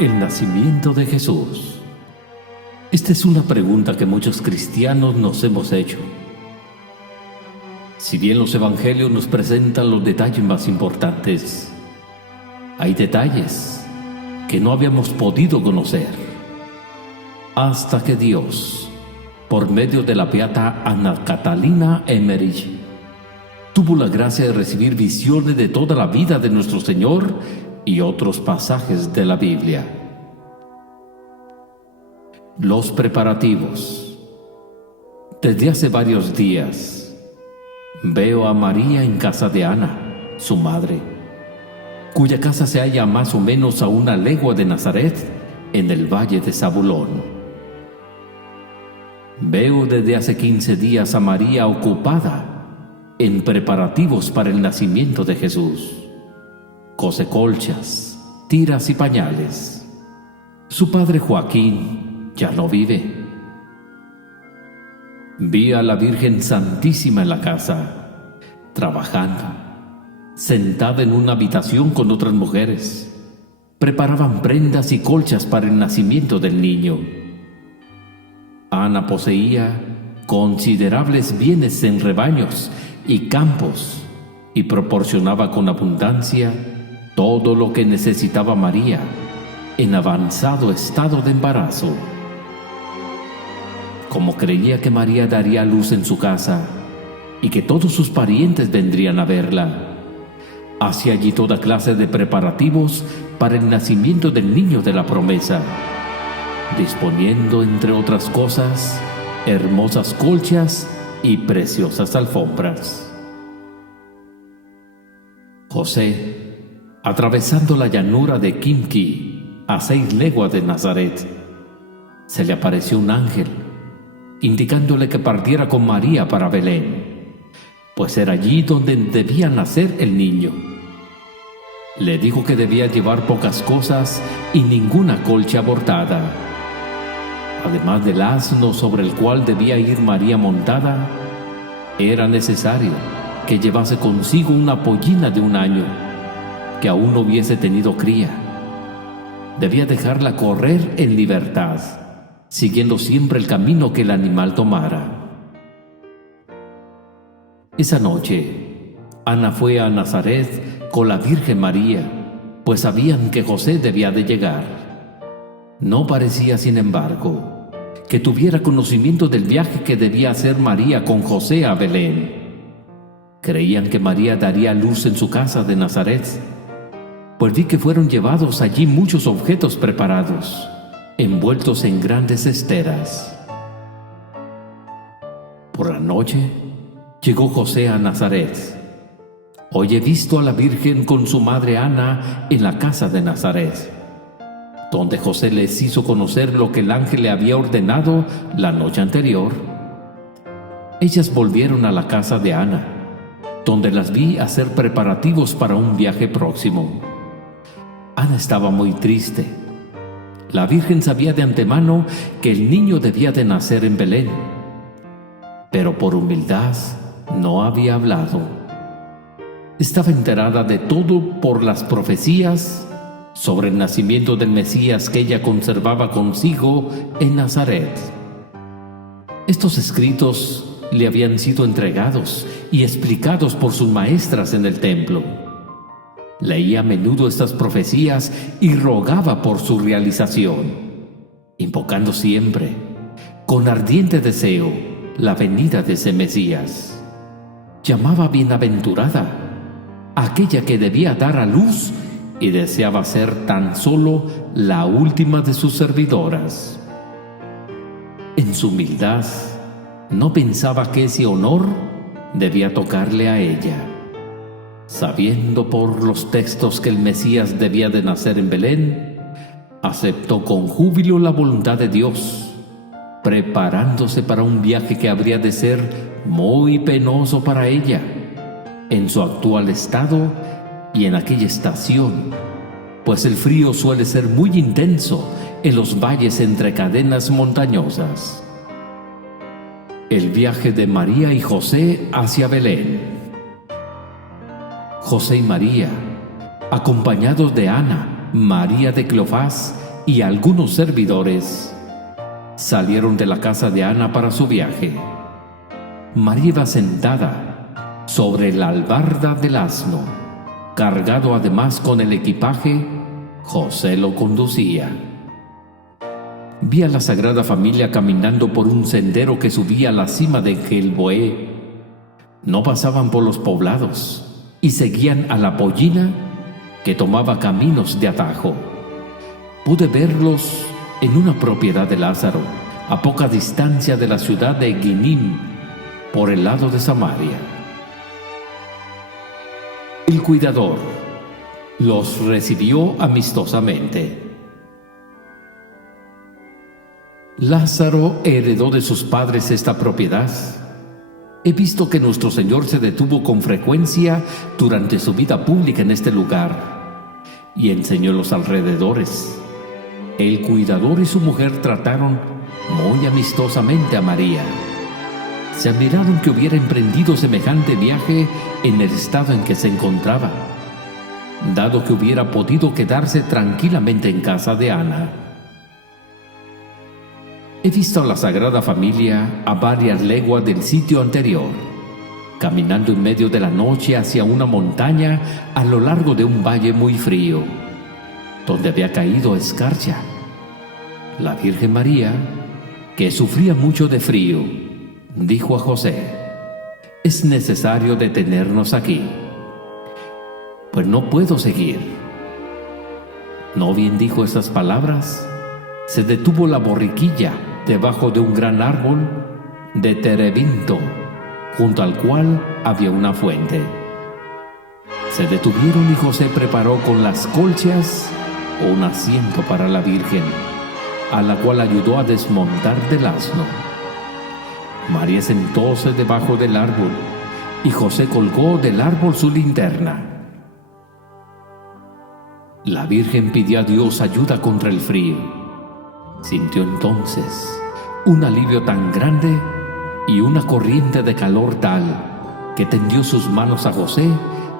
el nacimiento de Jesús? Esta es una pregunta que muchos cristianos nos hemos hecho. Si bien los evangelios nos presentan los detalles más importantes, hay detalles que no habíamos podido conocer hasta que Dios, por medio de la beata Ana Catalina Emmerich, tuvo la gracia de recibir visiones de toda la vida de nuestro Señor y otros pasajes de la Biblia. Los preparativos. Desde hace varios días veo a María en casa de Ana, su madre, cuya casa se halla más o menos a una legua de Nazaret, en el valle de Zabulón. Veo desde hace 15 días a María ocupada en preparativos para el nacimiento de Jesús. Cose colchas, tiras y pañales. Su padre Joaquín ya no vive. Vi a la Virgen Santísima en la casa, trabajando, sentada en una habitación con otras mujeres. Preparaban prendas y colchas para el nacimiento del niño. Ana poseía considerables bienes en rebaños y campos y proporcionaba con abundancia todo lo que necesitaba María en avanzado estado de embarazo. Como creía que María daría luz en su casa y que todos sus parientes vendrían a verla, hacía allí toda clase de preparativos para el nacimiento del niño de la promesa, disponiendo, entre otras cosas, hermosas colchas y preciosas alfombras. José, atravesando la llanura de Quimqui, a 6 leguas de Nazaret, se le apareció un ángel, indicándole que partiera con María para Belén, pues era allí donde debía nacer el niño. Le dijo que debía llevar pocas cosas y ninguna colcha bordada. Además del asno sobre el cual debía ir María montada, era necesario que llevase consigo una pollina de 1 año, que aún no hubiese tenido cría. Debía dejarla correr en libertad, siguiendo siempre el camino que el animal tomara. Esa noche, Ana fue a Nazaret con la Virgen María, pues sabían que José debía de llegar. No parecía, sin embargo, que tuviera conocimiento del viaje que debía hacer María con José a Belén. Creían que María daría luz en su casa de Nazaret, pues vi que fueron llevados allí muchos objetos preparados, envueltos en grandes esteras. Por la noche llegó José a Nazaret. Hoy he visto a la Virgen con su madre Ana en la casa de Nazaret, donde José les hizo conocer lo que el ángel le había ordenado la noche anterior. Ellas volvieron a la casa de Ana, donde las vi hacer preparativos para un viaje próximo. Ana estaba muy triste. La Virgen sabía de antemano que el niño debía de nacer en Belén, pero por humildad no había hablado. Estaba enterada de todo por las profecías sobre el nacimiento del Mesías que ella conservaba consigo en Nazaret. Estos escritos le habían sido entregados y explicados por sus maestras en el templo. Leía a menudo estas profecías y rogaba por su realización, invocando siempre, con ardiente deseo, la venida de ese Mesías. Llamaba bienaventurada a aquella que debía dar a luz y deseaba ser tan solo la última de sus servidoras. En su humildad, no pensaba que ese honor debía tocarle a ella. Sabiendo por los textos que el Mesías debía de nacer en Belén, aceptó con júbilo la voluntad de Dios, preparándose para un viaje que habría de ser muy penoso para ella, en su actual estado y en aquella estación, pues el frío suele ser muy intenso en los valles entre cadenas montañosas. El viaje de María y José hacia Belén. José y María, acompañados de Ana, María de Cleofás y algunos servidores salieron de la casa de Ana para su viaje. María iba sentada sobre la albarda del asno, cargado además con el equipaje. José lo conducía. Vi a la Sagrada Familia caminando por un sendero que subía a la cima de Gelboé. No pasaban por los poblados y seguían a la pollina que tomaba caminos de atajo. Pude verlos en una propiedad de Lázaro, a poca distancia de la ciudad de Guinim, por el lado de Samaria. El cuidador los recibió amistosamente. Lázaro heredó de sus padres esta propiedad. He visto que nuestro Señor se detuvo con frecuencia durante su vida pública en este lugar y enseñó en los alrededores. El cuidador y su mujer trataron muy amistosamente a María. Se admiraron que hubiera emprendido semejante viaje en el estado en que se encontraba, dado que hubiera podido quedarse tranquilamente en casa de Ana. He visto a la Sagrada Familia a varias leguas del sitio anterior, caminando en medio de la noche hacia una montaña a lo largo de un valle muy frío, donde había caído escarcha. La Virgen María, que sufría mucho de frío, dijo a José: «Es necesario detenernos aquí, pues no puedo seguir». No bien dijo esas palabras, se detuvo la borriquilla debajo de un gran árbol de terebinto, junto al cual había una fuente. Se detuvieron y José preparó con las colchas un asiento para la Virgen, a la cual ayudó a desmontar del asno. María sentóse debajo del árbol y José colgó del árbol su linterna. La Virgen pidió a Dios ayuda contra el frío. Sintió entonces un alivio tan grande y una corriente de calor tal que tendió sus manos a José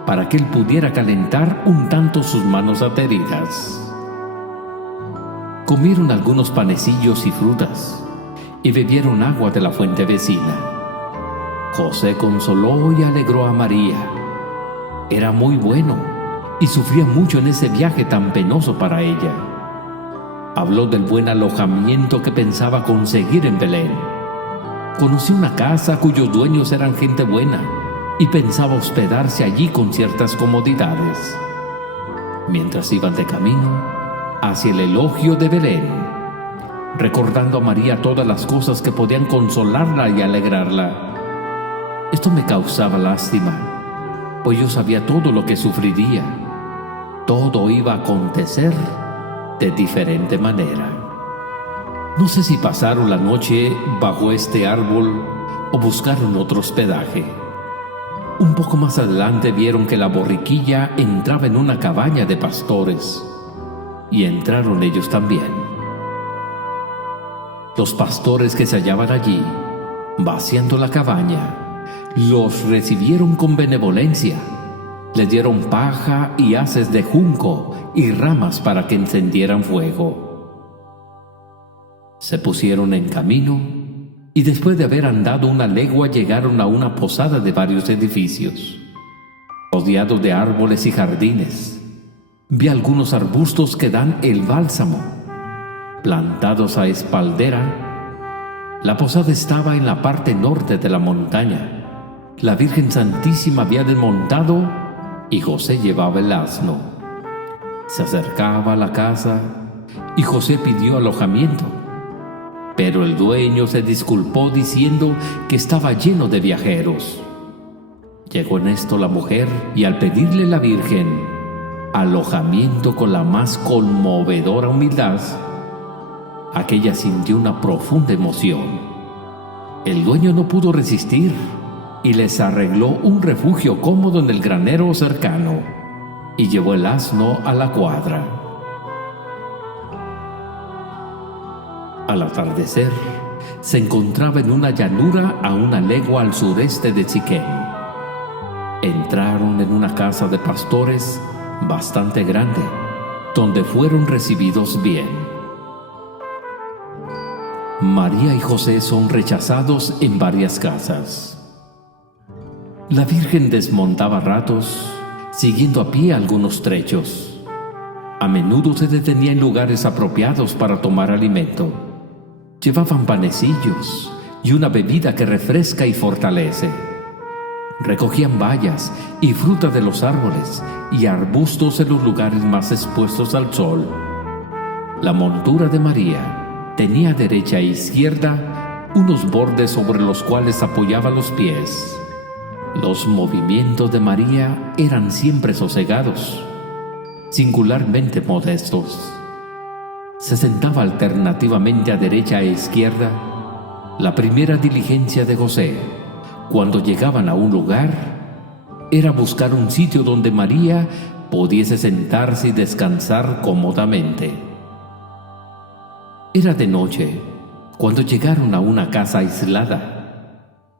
para que él pudiera calentar un tanto sus manos ateridas. Comieron algunos panecillos y frutas y bebieron agua de la fuente vecina. José consoló y alegró a María. Era muy bueno y sufría mucho en ese viaje tan penoso para ella. Habló del buen alojamiento que pensaba conseguir en Belén. Conoció una casa cuyos dueños eran gente buena y pensaba hospedarse allí con ciertas comodidades. Mientras iban de camino hacia el elogio de Belén, recordando a María todas las cosas que podían consolarla y alegrarla. Esto me causaba lástima, pues yo sabía todo lo que sufriría. Todo iba a acontecer de diferente manera. No sé si pasaron la noche bajo este árbol o buscaron otro hospedaje. Un poco más adelante vieron que la borriquilla entraba en una cabaña de pastores y entraron ellos también. Los pastores que se hallaban allí, vaciando la cabaña, los recibieron con benevolencia. Les dieron paja y haces de junco y ramas para que encendieran fuego. Se pusieron en camino y después de haber andado una legua llegaron a una posada de varios edificios, rodeados de árboles y jardines. Vi algunos arbustos que dan el bálsamo, plantados a espaldera. La posada estaba en la parte norte de la montaña. La Virgen Santísima había desmontado y José llevaba el asno. Se acercaba a la casa y José pidió alojamiento, pero el dueño se disculpó diciendo que estaba lleno de viajeros. Llegó en esto la mujer y al pedirle la Virgen alojamiento con la más conmovedora humildad, aquella sintió una profunda emoción. El dueño no pudo resistir y les arregló un refugio cómodo en el granero cercano y llevó el asno a la cuadra. Al atardecer, se encontraba en una llanura a una legua al sureste de Siquem. Entraron en una casa de pastores bastante grande, donde fueron recibidos bien. María y José son rechazados en varias casas. La Virgen desmontaba a ratos, siguiendo a pie algunos trechos. A menudo se detenía en lugares apropiados para tomar alimento. Llevaban panecillos y una bebida que refresca y fortalece. Recogían bayas y fruta de los árboles y arbustos en los lugares más expuestos al sol. La montura de María tenía a derecha e izquierda unos bordes sobre los cuales apoyaba los pies. Los movimientos de María eran siempre sosegados, singularmente modestos. Se sentaba alternativamente a derecha e izquierda. La primera diligencia de José, cuando llegaban a un lugar, era buscar un sitio donde María pudiese sentarse y descansar cómodamente. Era de noche, cuando llegaron a una casa aislada.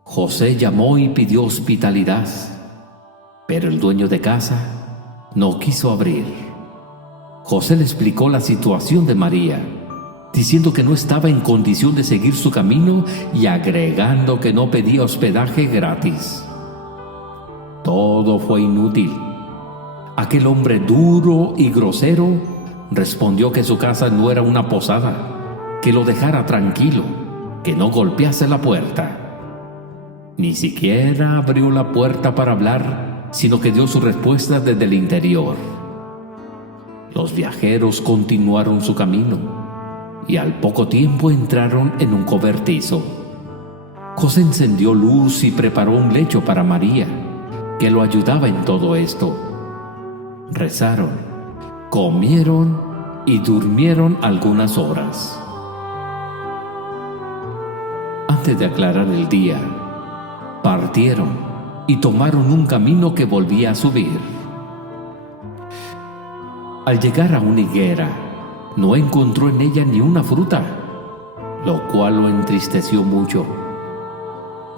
José llamó y pidió hospitalidad, pero el dueño de casa no quiso abrir. José le explicó la situación de María, diciendo que no estaba en condición de seguir su camino y agregando que no pedía hospedaje gratis. Todo fue inútil. Aquel hombre duro y grosero respondió que su casa no era una posada, que lo dejara tranquilo, que no golpease la puerta. Ni siquiera abrió la puerta para hablar, sino que dio su respuesta desde el interior. Los viajeros continuaron su camino y al poco tiempo entraron en un cobertizo. José encendió luz y preparó un lecho para María, que lo ayudaba en todo esto. Rezaron, comieron y durmieron algunas horas. Antes de aclarar el día, partieron y tomaron un camino que volvía a subir. Al llegar a una higuera, no encontró en ella ni una fruta, lo cual lo entristeció mucho.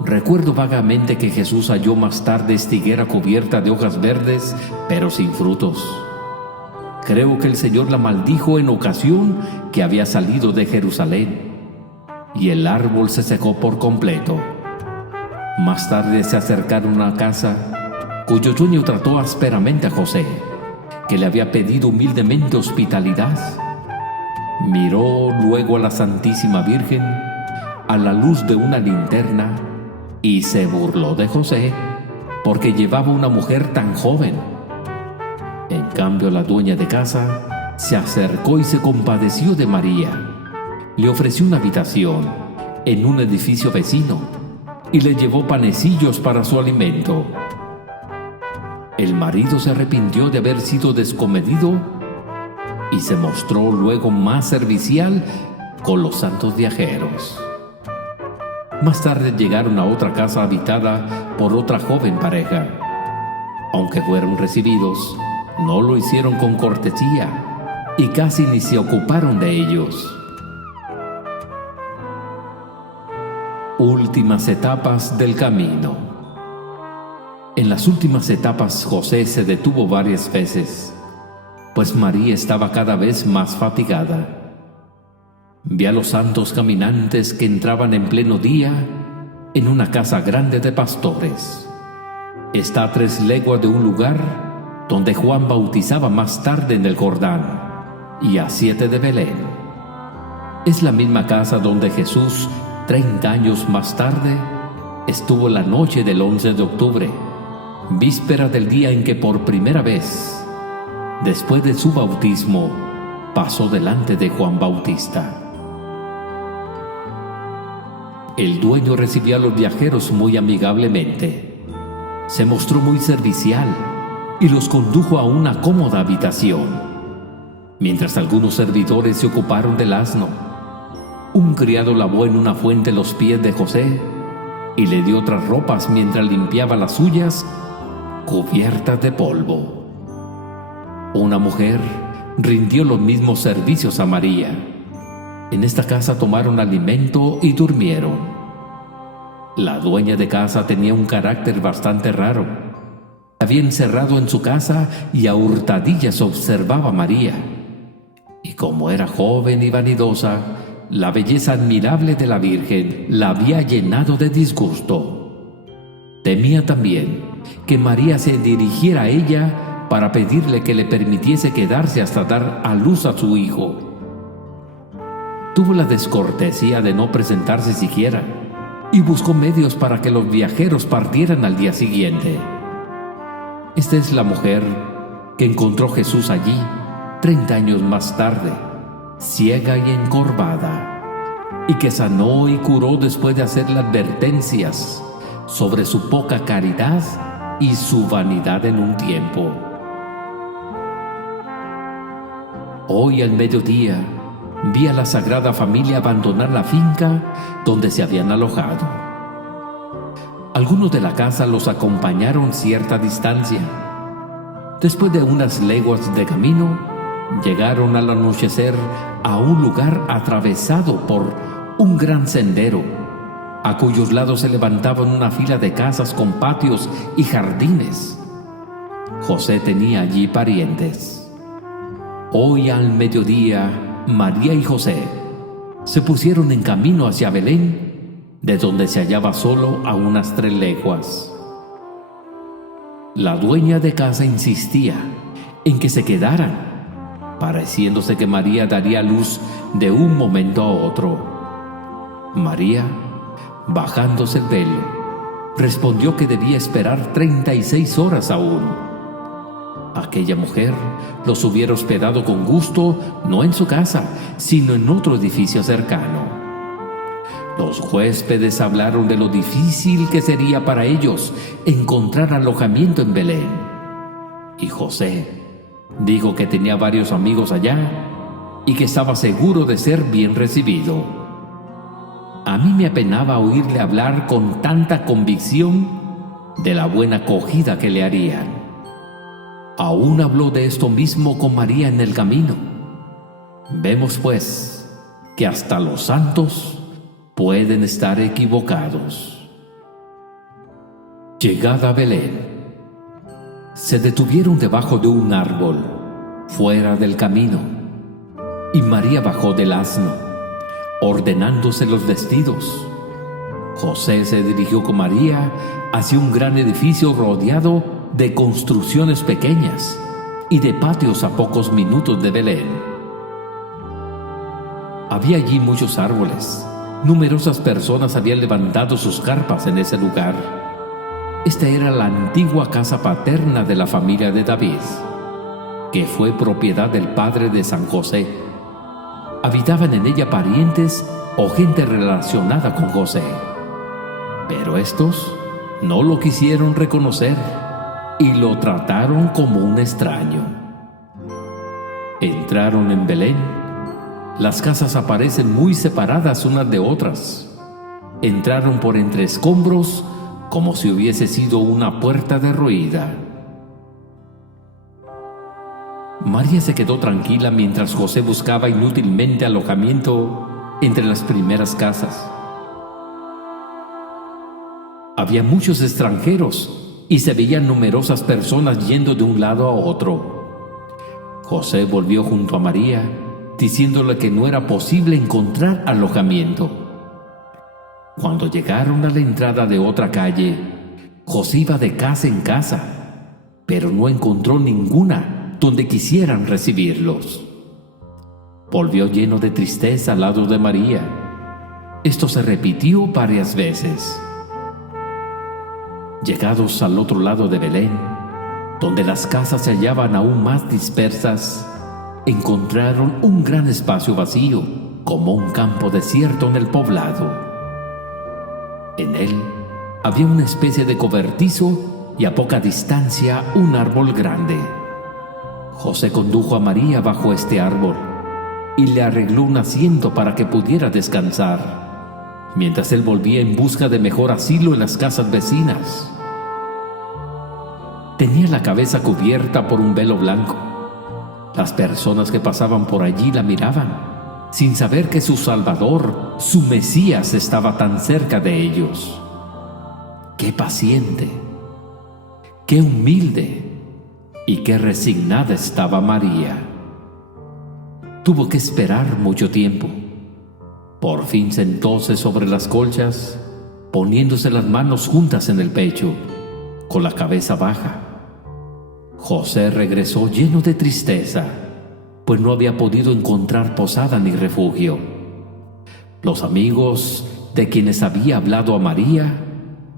Recuerdo vagamente que Jesús halló más tarde esta higuera cubierta de hojas verdes, pero sin frutos. Creo que el Señor la maldijo en ocasión que había salido de Jerusalén, y el árbol se secó por completo. Más tarde se acercaron a una casa cuyo dueño trató ásperamente a José, que le había pedido humildemente hospitalidad. Miró luego a la Santísima Virgen a la luz de una linterna y se burló de José porque llevaba una mujer tan joven. En cambio, la dueña de casa se acercó y se compadeció de María. Le ofreció una habitación en un edificio vecino y le llevó panecillos para su alimento. El marido se arrepintió de haber sido descomedido y se mostró luego más servicial con los santos viajeros. Más tarde llegaron a otra casa habitada por otra joven pareja. Aunque fueron recibidos, no lo hicieron con cortesía y casi ni se ocuparon de ellos. Últimas etapas del camino. En las últimas etapas José se detuvo varias veces, pues María estaba cada vez más fatigada. Vi a los santos caminantes que entraban en pleno día en una casa grande de pastores. Está a 3 leguas de un lugar donde Juan bautizaba más tarde en el Jordán, y a 7 de Belén. Es la misma casa donde Jesús, 30 años más tarde, estuvo la noche del 11 de octubre, víspera del día en que por primera vez, después de su bautismo, pasó delante de Juan Bautista. El dueño recibió a los viajeros muy amigablemente. Se mostró muy servicial y los condujo a una cómoda habitación, mientras algunos servidores se ocuparon del asno. Un criado lavó en una fuente los pies de José y le dio otras ropas mientras limpiaba las suyas, cubiertas de polvo. Una mujer rindió los mismos servicios a María. En esta casa tomaron alimento y durmieron. La dueña de casa tenía un carácter bastante raro. Había encerrado en su casa y a hurtadillas observaba a María. Y como era joven y vanidosa, la belleza admirable de la Virgen la había llenado de disgusto. Temía también que María se dirigiera a ella para pedirle que le permitiese quedarse hasta dar a luz a su hijo. Tuvo la descortesía de no presentarse siquiera y buscó medios para que los viajeros partieran al día siguiente. Esta es la mujer que encontró Jesús allí 30 años más tarde, ciega y encorvada, y que sanó y curó después de hacerle advertencias sobre su poca caridad y su vanidad en un tiempo. Hoy al mediodía vi a la Sagrada Familia abandonar la finca donde se habían alojado. Algunos de la casa los acompañaron cierta distancia. Después de unas leguas de camino, llegaron al anochecer a un lugar atravesado por un gran sendero, a cuyos lados se levantaban una fila de casas con patios y jardines. José tenía allí parientes. Hoy al mediodía, María y José se pusieron en camino hacia Belén, de donde se hallaba solo a unas 3 leguas. La dueña de casa insistía en que se quedaran, pareciéndose que María daría luz de un momento a otro. María, bajándose el velo, respondió que debía esperar 36 horas aún. Aquella mujer los hubiera hospedado con gusto, no en su casa, sino en otro edificio cercano. Los huéspedes hablaron de lo difícil que sería para ellos encontrar alojamiento en Belén. Y José dijo que tenía varios amigos allá y que estaba seguro de ser bien recibido. A mí me apenaba oírle hablar con tanta convicción de la buena acogida que le harían. Aún habló de esto mismo con María en el camino. Vemos, pues, que hasta los santos pueden estar equivocados. Llegada a Belén, se detuvieron debajo de un árbol, fuera del camino, y María bajó del asno, ordenándose los vestidos. José se dirigió con María hacia un gran edificio rodeado de construcciones pequeñas y de patios a pocos minutos de Belén. Había allí muchos árboles. Numerosas personas habían levantado sus carpas en ese lugar. Esta era la antigua casa paterna de la familia de David, que fue propiedad del padre de San José. Habitaban en ella parientes o gente relacionada con José, pero estos no lo quisieron reconocer y lo trataron como un extraño. Entraron en Belén. Las casas aparecen muy separadas unas de otras. Entraron por entre escombros como si hubiese sido una puerta derruida. María se quedó tranquila mientras José buscaba inútilmente alojamiento entre las primeras casas. Había muchos extranjeros y se veían numerosas personas yendo de un lado a otro. José volvió junto a María, diciéndole que no era posible encontrar alojamiento. Cuando llegaron a la entrada de otra calle, José iba de casa en casa, pero no encontró ninguna donde quisieran recibirlos. Volvió lleno de tristeza al lado de María. Esto se repitió varias veces. Llegados al otro lado de Belén, donde las casas se hallaban aún más dispersas, encontraron un gran espacio vacío, como un campo desierto en el poblado. En él había una especie de cobertizo y a poca distancia un árbol grande. José condujo a María bajo este árbol y le arregló un asiento para que pudiera descansar, mientras él volvía en busca de mejor asilo en las casas vecinas. Tenía la cabeza cubierta por un velo blanco. Las personas que pasaban por allí la miraban, sin saber que su Salvador, su Mesías, estaba tan cerca de ellos. ¡Qué paciente! ¡Qué humilde! Y qué resignada estaba María. Tuvo que esperar mucho tiempo. Por fin sentóse sobre las colchas, poniéndose las manos juntas en el pecho, con la cabeza baja. José regresó lleno de tristeza, pues no había podido encontrar posada ni refugio. Los amigos de quienes había hablado a María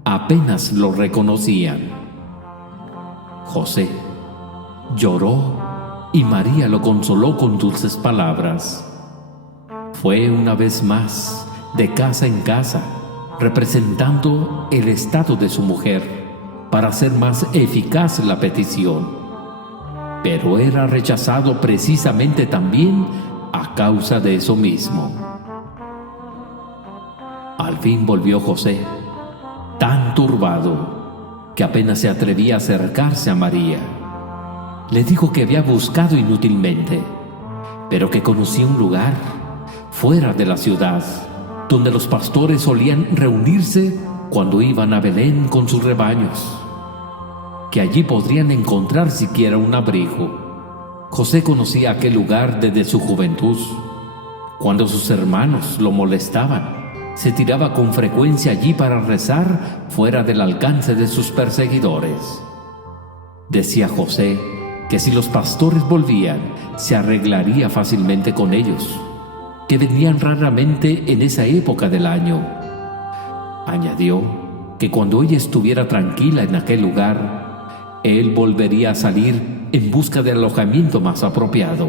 apenas lo reconocían. José lloró y María lo consoló con dulces palabras. Fue una vez más de casa en casa, representando el estado de su mujer para hacer más eficaz la petición. Pero era rechazado precisamente también a causa de eso mismo. Al fin volvió José, tan turbado que apenas se atrevía a acercarse a María. Le dijo que había buscado inútilmente, pero que conocía un lugar fuera de la ciudad, donde los pastores solían reunirse cuando iban a Belén con sus rebaños, que allí podrían encontrar siquiera un abrigo. José conocía aquel lugar desde su juventud. Cuando sus hermanos lo molestaban, se tiraba con frecuencia allí para rezar fuera del alcance de sus perseguidores. Decía José que si los pastores volvían, se arreglaría fácilmente con ellos, que venían raramente en esa época del año. Añadió que cuando ella estuviera tranquila en aquel lugar, él volvería a salir en busca de alojamiento más apropiado.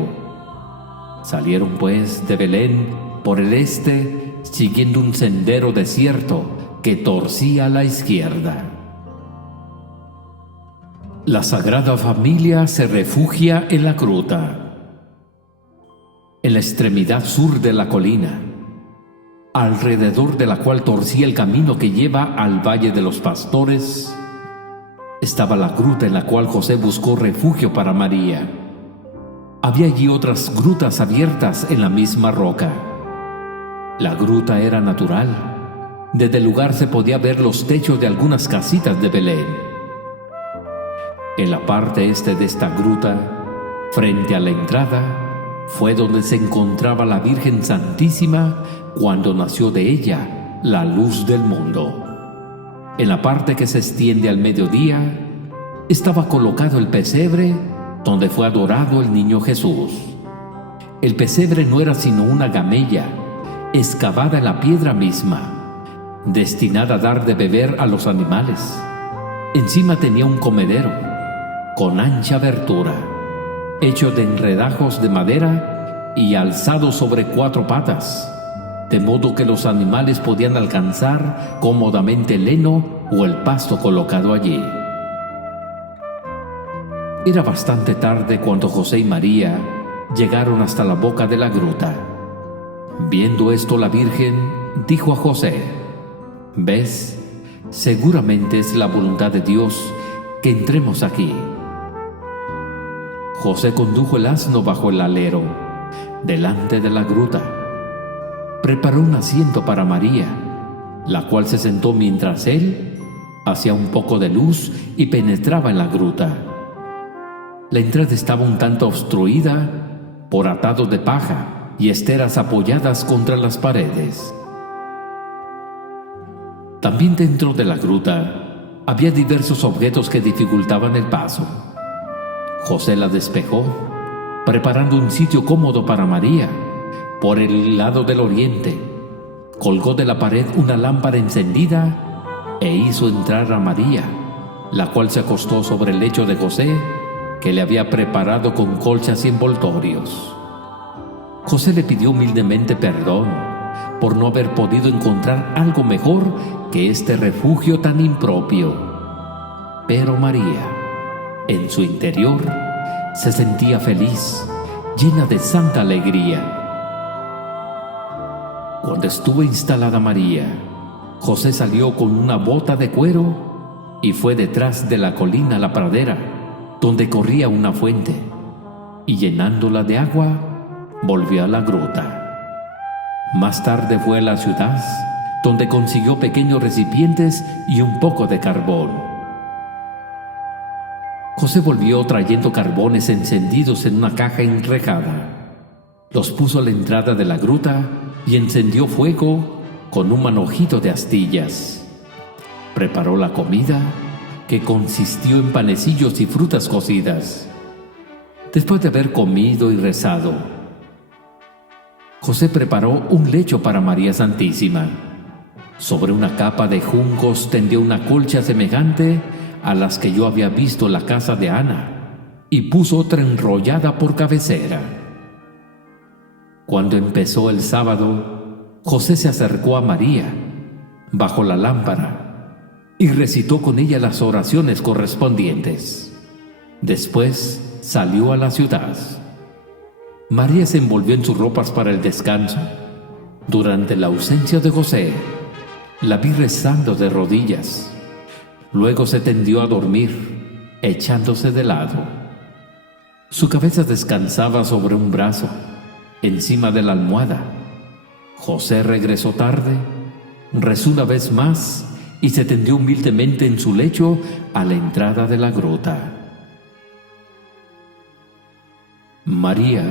Salieron pues de Belén por el este, siguiendo un sendero desierto que torcía a la izquierda. La Sagrada Familia se refugia en la gruta, en la extremidad sur de la colina, alrededor de la cual torcía el camino que lleva al Valle de los Pastores. Estaba la gruta en la cual José buscó refugio para María. Había allí otras grutas abiertas en la misma roca. La gruta era natural. Desde el lugar se podía ver los techos de algunas casitas de Belén. En la parte este de esta gruta, frente a la entrada, fue donde se encontraba la Virgen Santísima cuando nació de ella la luz del mundo. En la parte que se extiende al mediodía, estaba colocado el pesebre donde fue adorado el niño Jesús. El pesebre no era sino una gamella excavada en la piedra misma, destinada a dar de beber a los animales. Encima tenía un comedero con ancha abertura, hecho de enredajos de madera y alzado sobre 4 patas, de modo que los animales podían alcanzar cómodamente el heno o el pasto colocado allí. Era bastante tarde cuando José y María llegaron hasta la boca de la gruta. Viendo esto, la Virgen dijo a José: «¿Ves? Seguramente es la voluntad de Dios que entremos aquí». José condujo el asno bajo el alero, delante de la gruta. Preparó un asiento para María, la cual se sentó mientras él hacía un poco de luz y penetraba en la gruta. La entrada estaba un tanto obstruida por atados de paja y esteras apoyadas contra las paredes. También dentro de la gruta había diversos objetos que dificultaban el paso. José la despejó, preparando un sitio cómodo para María, por el lado del oriente. Colgó de la pared una lámpara encendida e hizo entrar a María, la cual se acostó sobre el lecho de José, que le había preparado con colchas y envoltorios. José le pidió humildemente perdón por no haber podido encontrar algo mejor que este refugio tan impropio. Pero María, en su interior, se sentía feliz, llena de santa alegría. Cuando estuvo instalada María, José salió con una bota de cuero y fue detrás de la colina a la pradera, donde corría una fuente, y llenándola de agua, volvió a la gruta. Más tarde fue a la ciudad, donde consiguió pequeños recipientes y un poco de carbón. José volvió trayendo carbones encendidos en una caja enrejada. Los puso a la entrada de la gruta y encendió fuego con un manojito de astillas. Preparó la comida, que consistió en panecillos y frutas cocidas. Después de haber comido y rezado, José preparó un lecho para María Santísima. Sobre una capa de juncos tendió una colcha semejante a las que yo había visto en la casa de Ana, y puso otra enrollada por cabecera. Cuando empezó el sábado, José se acercó a María, bajo la lámpara, y recitó con ella las oraciones correspondientes. Después salió a la ciudad. María se envolvió en sus ropas para el descanso. Durante la ausencia de José, la vi rezando de rodillas. Luego se tendió a dormir, echándose de lado. Su cabeza descansaba sobre un brazo, encima de la almohada. José regresó tarde, rezó una vez más y se tendió humildemente en su lecho a la entrada de la gruta. María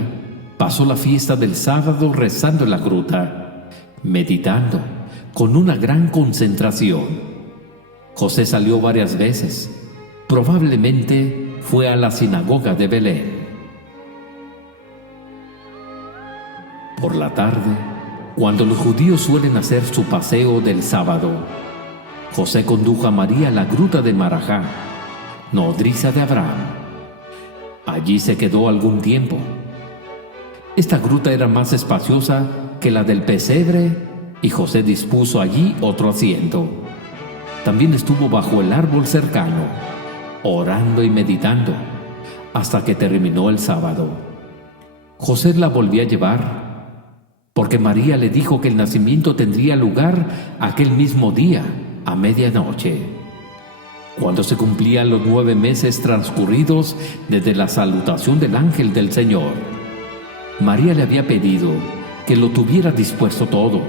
pasó la fiesta del sábado rezando en la gruta, meditando con una gran concentración. José salió varias veces. Probablemente fue a la sinagoga de Belén. Por la tarde, cuando los judíos suelen hacer su paseo del sábado, José condujo a María a la gruta de Marajá, nodriza de Abraham. Allí se quedó algún tiempo. Esta gruta era más espaciosa que la del pesebre y José dispuso allí otro asiento. También estuvo bajo el árbol cercano, orando y meditando, hasta que terminó el sábado. José la volvió a llevar, porque María le dijo que el nacimiento tendría lugar aquel mismo día, a medianoche. Cuando se cumplían los 9 meses transcurridos desde la salutación del ángel del Señor, María le había pedido que lo tuviera dispuesto todo,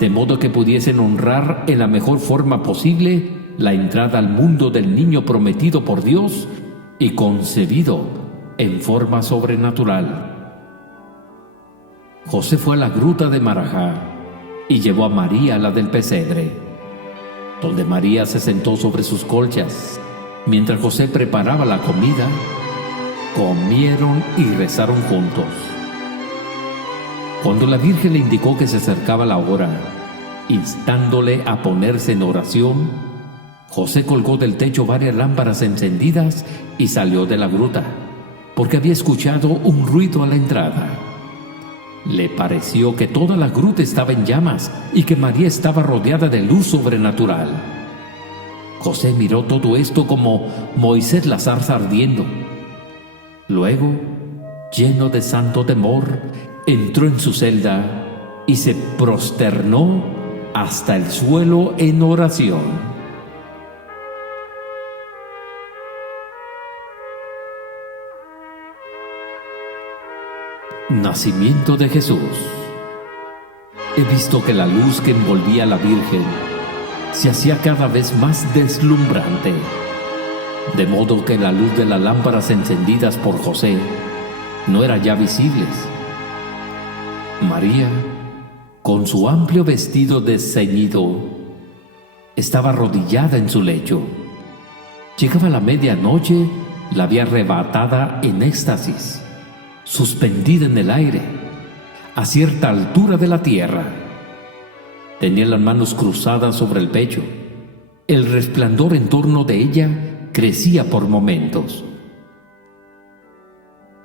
de modo que pudiesen honrar en la mejor forma posible la entrada al mundo del niño prometido por Dios y concebido en forma sobrenatural. José fue a la gruta de Marajá y llevó a María a la del pesebre, donde María se sentó sobre sus colchas. Mientras José preparaba la comida, comieron y rezaron juntos. Cuando la Virgen le indicó que se acercaba la hora, instándole a ponerse en oración, José colgó del techo varias lámparas encendidas y salió de la gruta, porque había escuchado un ruido a la entrada. Le pareció que toda la gruta estaba en llamas y que María estaba rodeada de luz sobrenatural. José miró todo esto como Moisés la zarza ardiendo. Luego, lleno de santo temor, entró en su celda y se prosternó hasta el suelo en oración. Nacimiento de Jesús. He visto que la luz que envolvía a la Virgen se hacía cada vez más deslumbrante, de modo que la luz de las lámparas encendidas por José no era ya visibles. María, con su amplio vestido desceñido, estaba arrodillada en su lecho. Llegaba la medianoche, la vi arrebatada en éxtasis, suspendida en el aire, a cierta altura de la tierra. Tenía las manos cruzadas sobre el pecho. El resplandor en torno de ella crecía por momentos.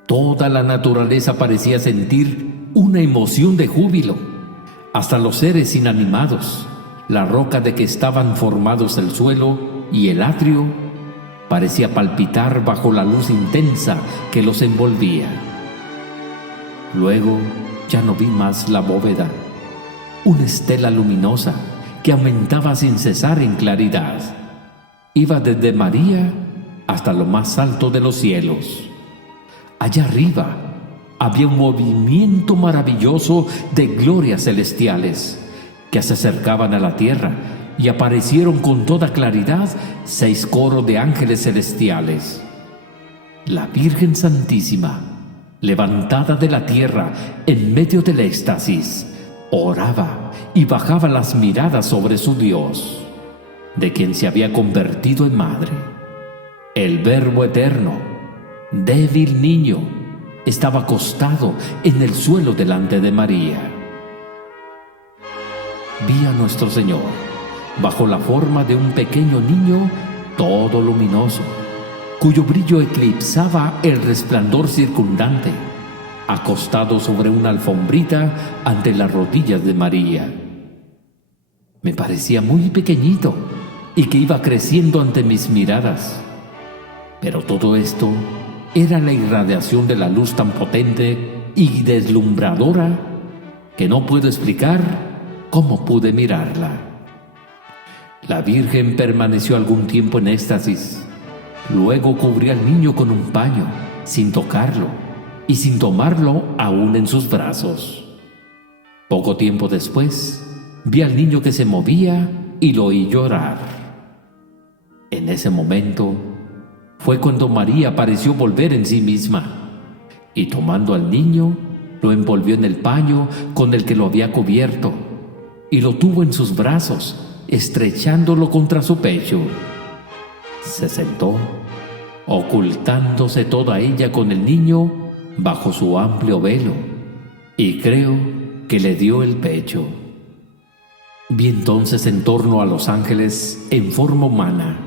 Toda la naturaleza parecía sentir una emoción de júbilo, hasta los seres inanimados. La roca de que estaban formados el suelo y el atrio parecía palpitar bajo la luz intensa que los envolvía. Luego ya no vi más la bóveda, una estela luminosa que aumentaba sin cesar en claridad. Iba desde María hasta lo más alto de los cielos. Allá arriba había un movimiento maravilloso de glorias celestiales que se acercaban a la tierra, y aparecieron con toda claridad 6 coros de ángeles celestiales. La Virgen Santísima, levantada de la tierra en medio del éxtasis, oraba y bajaba las miradas sobre su Dios, de quien se había convertido en madre. El Verbo eterno, débil niño, estaba acostado en el suelo delante de María. Vi a nuestro Señor, bajo la forma de un pequeño niño todo luminoso, cuyo brillo eclipsaba el resplandor circundante, acostado sobre una alfombrita ante las rodillas de María. Me parecía muy pequeñito y que iba creciendo ante mis miradas. Pero todo esto era la irradiación de la luz tan potente y deslumbradora que no puedo explicar cómo pude mirarla. La Virgen permaneció algún tiempo en éxtasis. Luego cubrió al niño con un paño, sin tocarlo y sin tomarlo aún en sus brazos. Poco tiempo después, vi al niño que se movía y lo oí llorar. En ese momento fue cuando María pareció volver en sí misma y, tomando al niño, lo envolvió en el paño con el que lo había cubierto y lo tuvo en sus brazos, estrechándolo contra su pecho. Se sentó, ocultándose toda ella con el niño bajo su amplio velo, y creo que le dio el pecho. Vi entonces en torno a los ángeles en forma humana,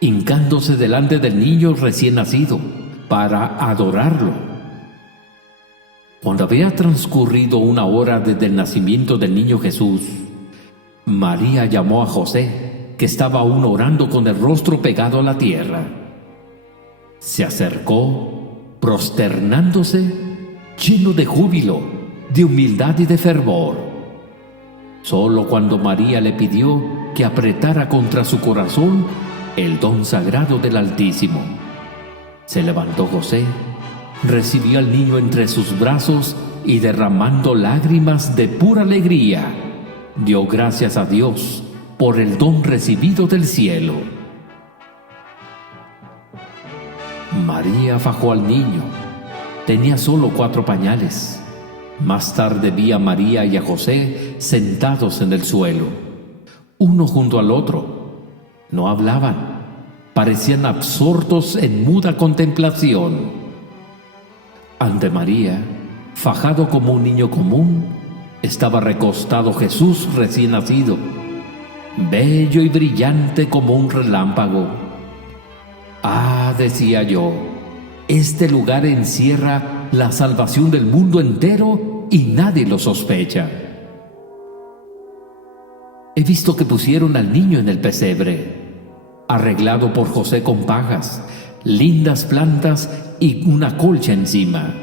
hincándose delante del niño recién nacido para adorarlo. Cuando había transcurrido una hora desde el nacimiento del niño Jesús, María llamó a José, que estaba aún orando con el rostro pegado a la tierra. Se acercó, prosternándose, lleno de júbilo, de humildad y de fervor. Solo cuando María le pidió que apretara contra su corazón el don sagrado del Altísimo, se levantó José, recibió al niño entre sus brazos y, derramando lágrimas de pura alegría, dio gracias a Dios por el don recibido del cielo. María fajó al niño. Tenía solo 4 pañales. Más tarde vi a María y a José sentados en el suelo, uno junto al otro. No hablaban, parecían absortos en muda contemplación. Ante María, fajado como un niño común, estaba recostado Jesús recién nacido, bello y brillante como un relámpago. Ah, decía yo, este lugar encierra la salvación del mundo entero y nadie lo sospecha. He visto que pusieron al niño en el pesebre, arreglado por José con pajas, lindas plantas y una colcha encima.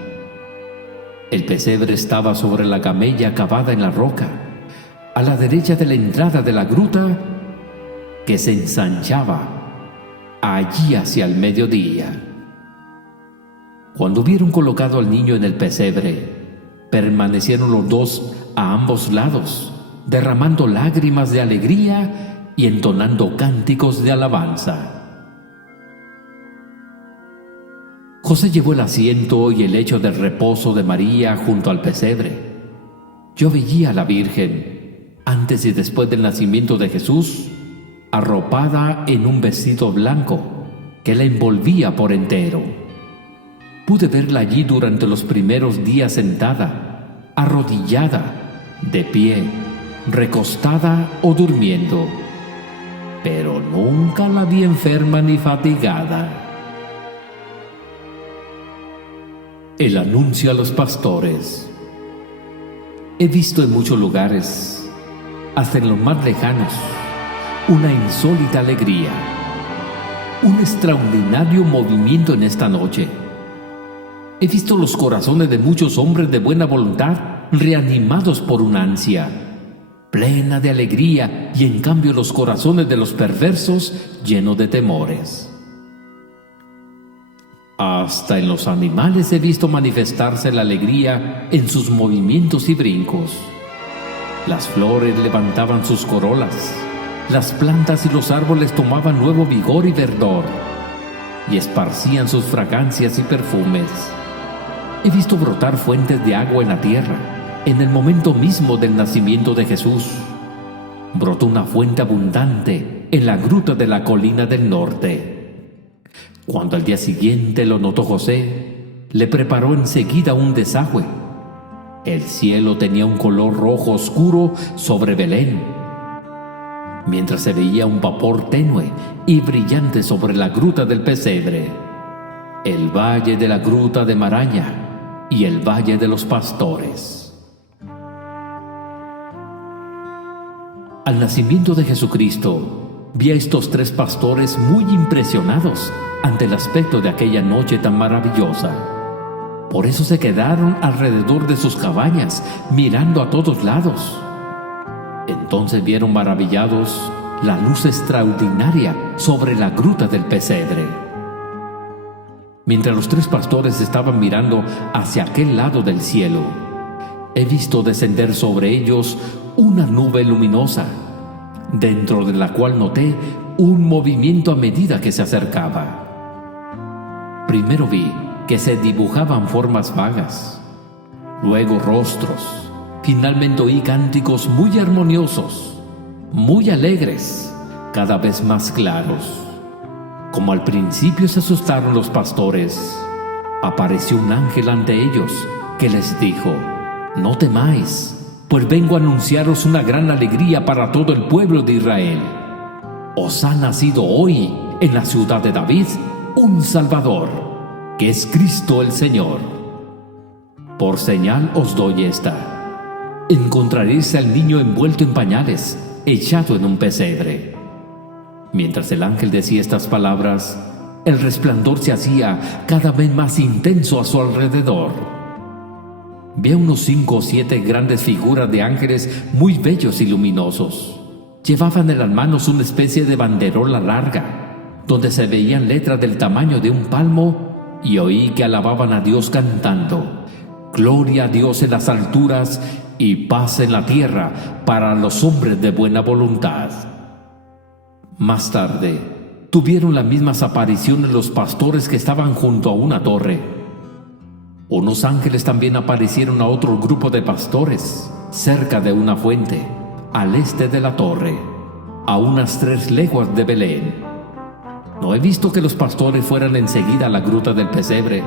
El pesebre estaba sobre la camella cavada en la roca, a la derecha de la entrada de la gruta, que se ensanchaba allí hacia el mediodía. Cuando hubieron colocado al niño en el pesebre, permanecieron los dos a ambos lados, derramando lágrimas de alegría y entonando cánticos de alabanza. José llevó el asiento y el lecho de reposo de María junto al pesebre. Yo veía a la Virgen, antes y después del nacimiento de Jesús, arropada en un vestido blanco que la envolvía por entero. Pude verla allí durante los primeros días sentada, arrodillada, de pie, recostada o durmiendo, pero nunca la vi enferma ni fatigada. El anuncio a los pastores. He visto en muchos lugares, hasta en los más lejanos, una insólita alegría, un extraordinario movimiento en esta noche. He visto los corazones de muchos hombres de buena voluntad reanimados por una ansia plena de alegría, y en cambio los corazones de los perversos llenos de temores. Hasta en los animales he visto manifestarse la alegría en sus movimientos y brincos. Las flores levantaban sus corolas, las plantas y los árboles tomaban nuevo vigor y verdor, y esparcían sus fragancias y perfumes. He visto brotar fuentes de agua en la tierra, en el momento mismo del nacimiento de Jesús, brotó una fuente abundante en la gruta de la colina del norte. Cuando al día siguiente lo notó José, le preparó enseguida un desagüe. El cielo tenía un color rojo oscuro sobre Belén, mientras se veía un vapor tenue y brillante sobre la gruta del pesebre, el valle de la gruta de Maraña y el valle de los pastores. Al nacimiento de Jesucristo, vi a estos 3 pastores muy impresionados ante el aspecto de aquella noche tan maravillosa. Por eso se quedaron alrededor de sus cabañas, mirando a todos lados. Entonces vieron maravillados la luz extraordinaria sobre la gruta del pesebre. Mientras los 3 pastores estaban mirando hacia aquel lado del cielo, he visto descender sobre ellos una nube luminosa, dentro de la cual noté un movimiento a medida que se acercaba. Primero vi que se dibujaban formas vagas, luego rostros. Finalmente oí cánticos muy armoniosos, muy alegres, cada vez más claros. Como al principio se asustaron los pastores, apareció un ángel ante ellos que les dijo: «No temáis, pues vengo a anunciaros una gran alegría para todo el pueblo de Israel. Os ha nacido hoy en la ciudad de David un Salvador, que es Cristo el Señor. Por señal os doy esta: encontraréis al niño envuelto en pañales, echado en un pesebre». Mientras el ángel decía estas palabras, el resplandor se hacía cada vez más intenso a su alrededor. Vi a unos 5 o 7 grandes figuras de ángeles muy bellos y luminosos. Llevaban en las manos una especie de banderola larga, donde se veían letras del tamaño de un palmo, y oí que alababan a Dios cantando: «Gloria a Dios en las alturas y paz en la tierra para los hombres de buena voluntad». Más tarde, tuvieron las mismas apariciones los pastores que estaban junto a una torre. Unos ángeles también aparecieron a otro grupo de pastores, cerca de una fuente, al este de la torre, a unas 3 leguas de Belén. No he visto que los pastores fueran enseguida a la gruta del pesebre,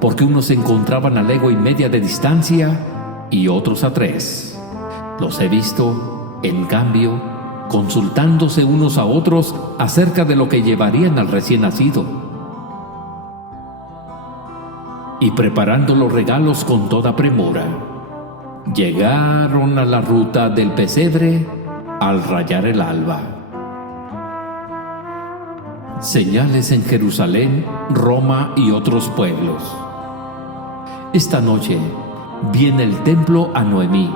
porque unos se encontraban a legua y media de distancia y otros a 3. Los he visto, en cambio, consultándose unos a otros acerca de lo que llevarían al recién nacido y preparando los regalos con toda premura. Llegaron a la ruta del pesebre al rayar el alba. Señales en Jerusalén, Roma y otros pueblos. Esta noche vi en el templo a Noemí,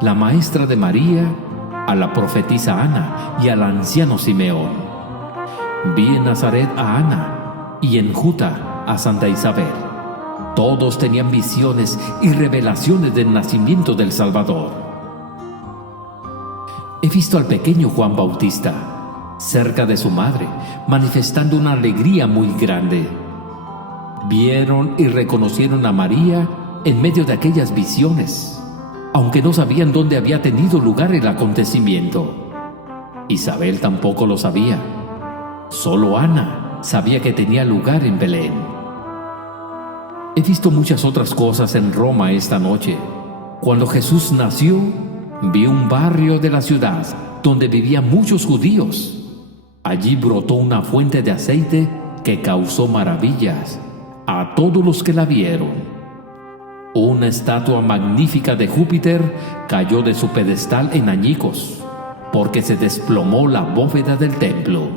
la maestra de María, a la profetisa Ana y al anciano Simeón. Vi en Nazaret a Ana y en Juta a Santa Isabel. Todos tenían visiones y revelaciones del nacimiento del Salvador. He visto al pequeño Juan Bautista, cerca de su madre, manifestando una alegría muy grande. Vieron y reconocieron a María en medio de aquellas visiones, aunque no sabían dónde había tenido lugar el acontecimiento. Isabel tampoco lo sabía. Solo Ana sabía que tenía lugar en Belén. He visto muchas otras cosas en Roma esta noche. Cuando Jesús nació, vi un barrio de la ciudad donde vivían muchos judíos. Allí brotó una fuente de aceite que causó maravillas a todos los que la vieron. Una estatua magnífica de Júpiter cayó de su pedestal en añicos, porque se desplomó la bóveda del templo.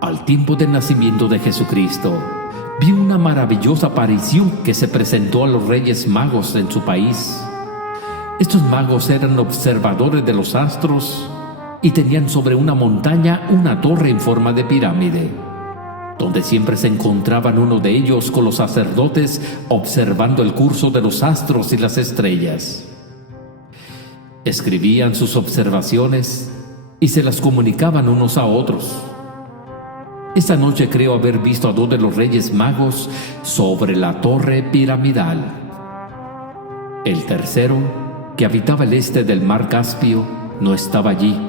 Al tiempo del nacimiento de Jesucristo, vi una maravillosa aparición que se presentó a los reyes magos en su país. Estos magos eran observadores de los astros y tenían sobre una montaña una torre en forma de pirámide, donde siempre se encontraban uno de ellos con los sacerdotes observando el curso de los astros y las estrellas. Escribían sus observaciones y se las comunicaban unos a otros. Esta noche creo haber visto a 2 de los reyes magos sobre la torre piramidal. El tercero, que habitaba el este del mar Caspio, no estaba allí.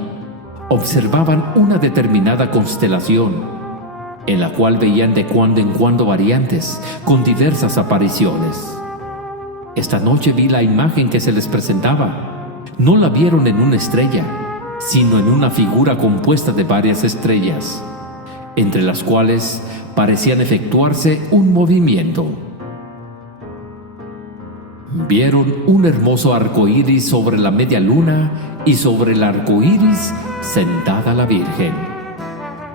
Observaban una determinada constelación, en la cual veían de cuando en cuando variantes, con diversas apariciones. Esta noche vi la imagen que se les presentaba. No la vieron en una estrella, sino en una figura compuesta de varias estrellas, entre las cuales parecían efectuarse un movimiento. Vieron un hermoso arco iris sobre la media luna y sobre el arco iris sentada la Virgen.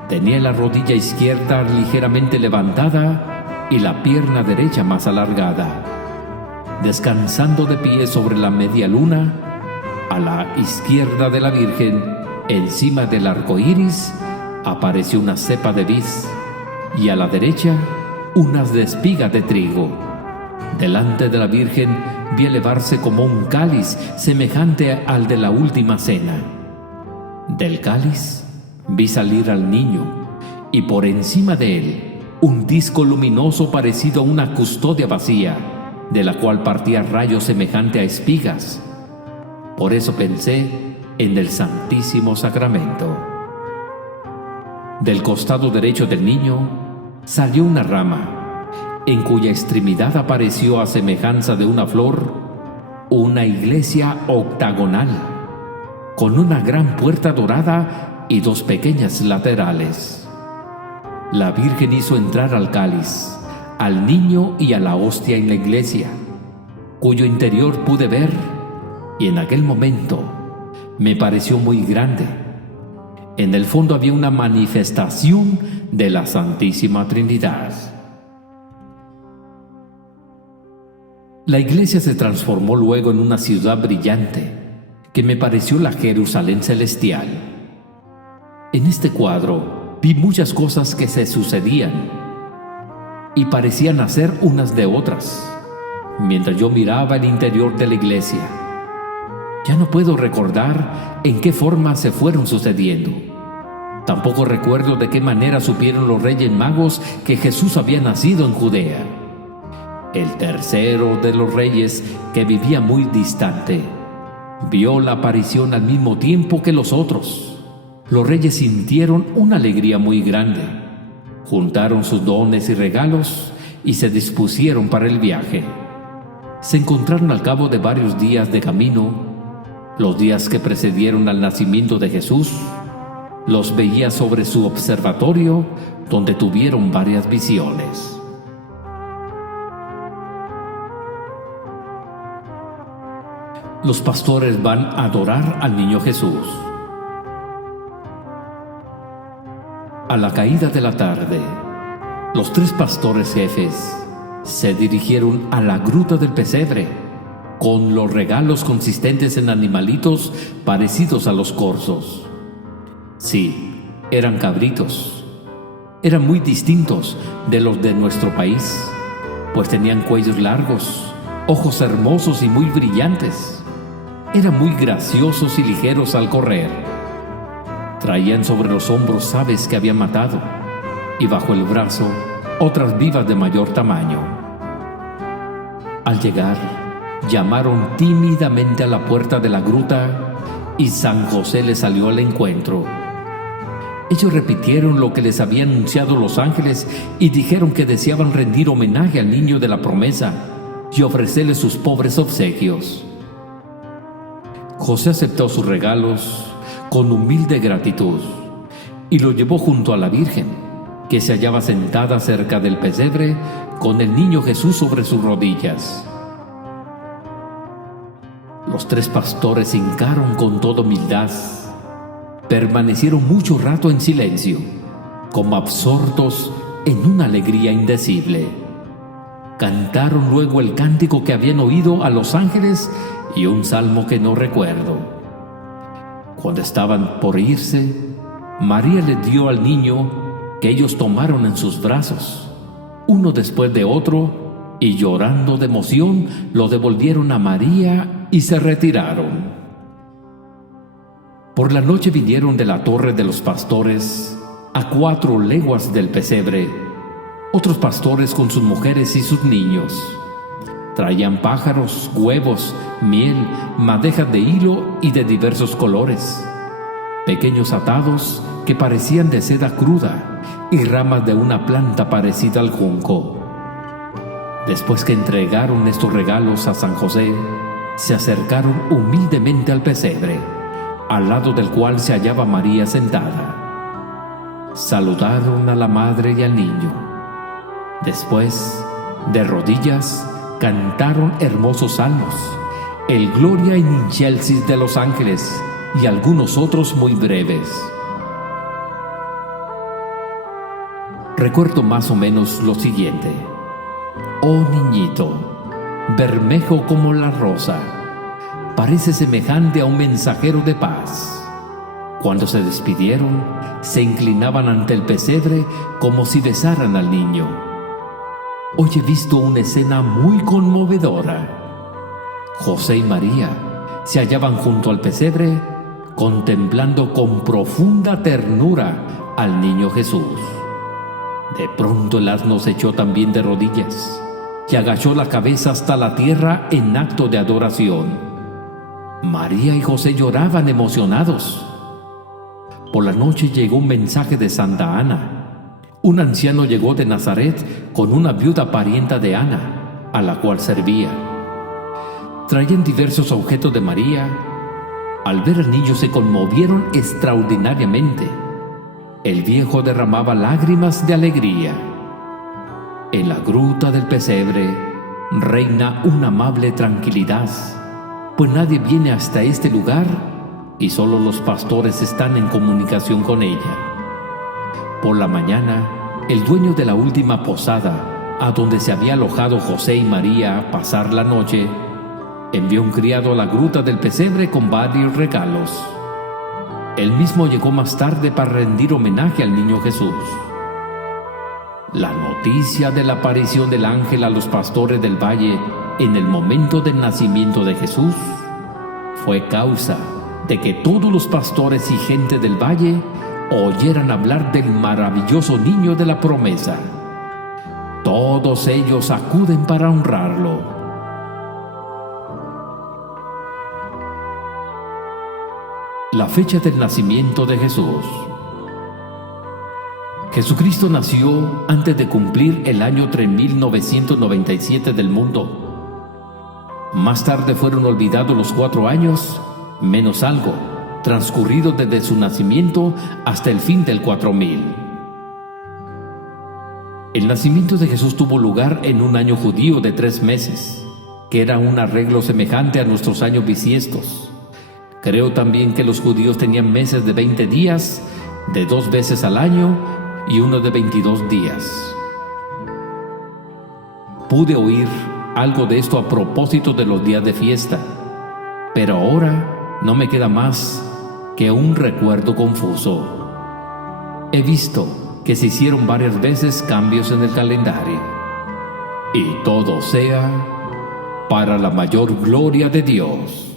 Tenía la rodilla izquierda ligeramente levantada y la pierna derecha más alargada. Descansando de pie sobre la media luna, a la izquierda de la Virgen, encima del arco iris, apareció una cepa de vid, y a la derecha, unas de espiga de trigo. Delante de la Virgen vi elevarse como un cáliz semejante al de la última cena. Del cáliz vi salir al niño, y por encima de él, un disco luminoso parecido a una custodia vacía, de la cual partía rayos semejante a espigas. Por eso pensé en el Santísimo Sacramento. Del costado derecho del niño salió una rama, en cuya extremidad apareció a semejanza de una flor, una iglesia octagonal, con una gran puerta dorada y dos pequeñas laterales. La Virgen hizo entrar al cáliz, al niño y a la hostia en la iglesia, cuyo interior pude ver, y en aquel momento me pareció muy grande. En el fondo había una manifestación de la Santísima Trinidad. La iglesia se transformó luego en una ciudad brillante, que me pareció la Jerusalén celestial. En este cuadro vi muchas cosas que se sucedían y parecían nacer unas de otras, mientras yo miraba el interior de la iglesia. Ya no puedo recordar en qué forma se fueron sucediendo. Tampoco recuerdo de qué manera supieron los reyes magos que Jesús había nacido en Judea. El tercero de los reyes, que vivía muy distante, vio la aparición al mismo tiempo que los otros. Los reyes sintieron una alegría muy grande, juntaron sus dones y regalos y se dispusieron para el viaje. Se encontraron al cabo de varios días de camino. Los días que precedieron al nacimiento de Jesús, los veía sobre su observatorio, donde tuvieron varias visiones. Los pastores van a adorar al niño Jesús. A la caída de la tarde, los tres pastores jefes se dirigieron a la gruta del pesebre, con los regalos consistentes en animalitos parecidos a los corzos. Sí, eran cabritos. Eran muy distintos de los de nuestro país, pues tenían cuellos largos, ojos hermosos y muy brillantes. Eran muy graciosos y ligeros al correr. Traían sobre los hombros aves que habían matado, y bajo el brazo otras vivas de mayor tamaño. Al llegar, llamaron tímidamente a la puerta de la gruta, y San José les salió al encuentro. Ellos repitieron lo que les habían anunciado los ángeles y dijeron que deseaban rendir homenaje al niño de la promesa y ofrecerle sus pobres obsequios. José aceptó sus regalos con humilde gratitud y lo llevó junto a la Virgen, que se hallaba sentada cerca del pesebre con el niño Jesús sobre sus rodillas. Los tres pastores se hincaron con toda humildad. Permanecieron mucho rato en silencio, como absortos en una alegría indecible. Cantaron luego el cántico que habían oído a los ángeles y un salmo que no recuerdo. Cuando estaban por irse, María les dio al niño, que ellos tomaron en sus brazos, uno después de otro, y llorando de emoción lo devolvieron a María y se retiraron. Por la noche vinieron de la torre de los pastores, a 4 leguas del pesebre, otros pastores con sus mujeres y sus niños. Traían pájaros, huevos, miel, madejas de hilo y de diversos colores, pequeños atados que parecían de seda cruda y ramas de una planta parecida al junco. Después que entregaron estos regalos a San José, se acercaron humildemente al pesebre, al lado del cual se hallaba María sentada. Saludaron a la madre y al niño. Después, de rodillas, cantaron hermosos salmos, el Gloria in Excelsis de los ángeles y algunos otros muy breves. Recuerdo más o menos lo siguiente. Oh niñito, bermejo como la rosa, parece semejante a un mensajero de paz. Cuando se despidieron, se inclinaban ante el pesebre como si besaran al niño. Hoy he visto una escena muy conmovedora. José y María se hallaban junto al pesebre, contemplando con profunda ternura al niño Jesús. De pronto el asno se echó también de rodillas y agachó la cabeza hasta la tierra en acto de adoración. María y José lloraban emocionados. Por la noche llegó un mensaje de Santa Ana. Un anciano llegó de Nazaret con una viuda parienta de Ana, a la cual servía. Traían diversos objetos de María. Al ver al niño se conmovieron extraordinariamente. El viejo derramaba lágrimas de alegría. En la gruta del pesebre reina una amable tranquilidad, pues nadie viene hasta este lugar y solo los pastores están en comunicación con ella. Por la mañana, el dueño de la última posada, a donde se había alojado José y María a pasar la noche, envió un criado a la gruta del pesebre con varios regalos. Él mismo llegó más tarde para rendir homenaje al niño Jesús. La noticia de la aparición del ángel a los pastores del valle en el momento del nacimiento de Jesús fue causa de que todos los pastores y gente del valle oyeran hablar del maravilloso niño de la promesa. Todos ellos acuden para honrarlo. La fecha del nacimiento de Jesús. Jesucristo nació antes de cumplir el año 3997 del mundo. Más tarde fueron olvidados los 4 años, menos algo, transcurridos desde su nacimiento hasta el fin del 4000. El nacimiento de Jesús tuvo lugar en un año judío de 3 meses, que era un arreglo semejante a nuestros años bisiestos. Creo también que los judíos tenían meses de 20 días, de 2 veces al año, y uno de 22 días. Pude oír algo de esto a propósito de los días de fiesta, pero ahora no me queda más que un recuerdo confuso. He visto que se hicieron varias veces cambios en el calendario, y todo sea para la mayor gloria de Dios.